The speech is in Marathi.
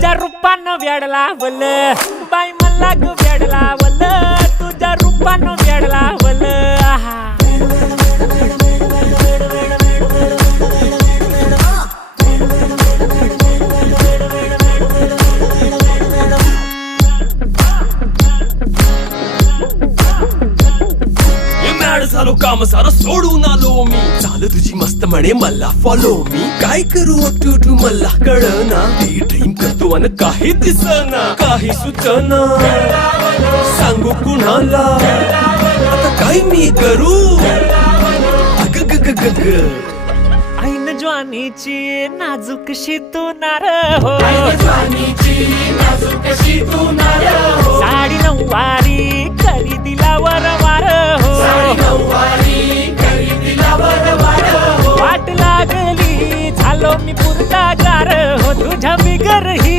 तुझ्या रूपानं वेड लावल बाई मला ग वेड लावल तुझ्या रूपानं वेड लावल आहा झालो काम सारं सोडून आलो मी चाल तुझी मस्त म्हणे मला फॉलो मी काय करू टू मला कळना ती ड्रीम करतो अन काही दिसना काही सुचना सांगू कुणाला आता काय मी करू अग ग ग ग ग ऐन ज्वानीची नाजूकशी तू नार हो साडी नऊवारी करी दिला वरवार हो वाट लागली झालो मी पुरता गार हो तुझ्या बिगर ही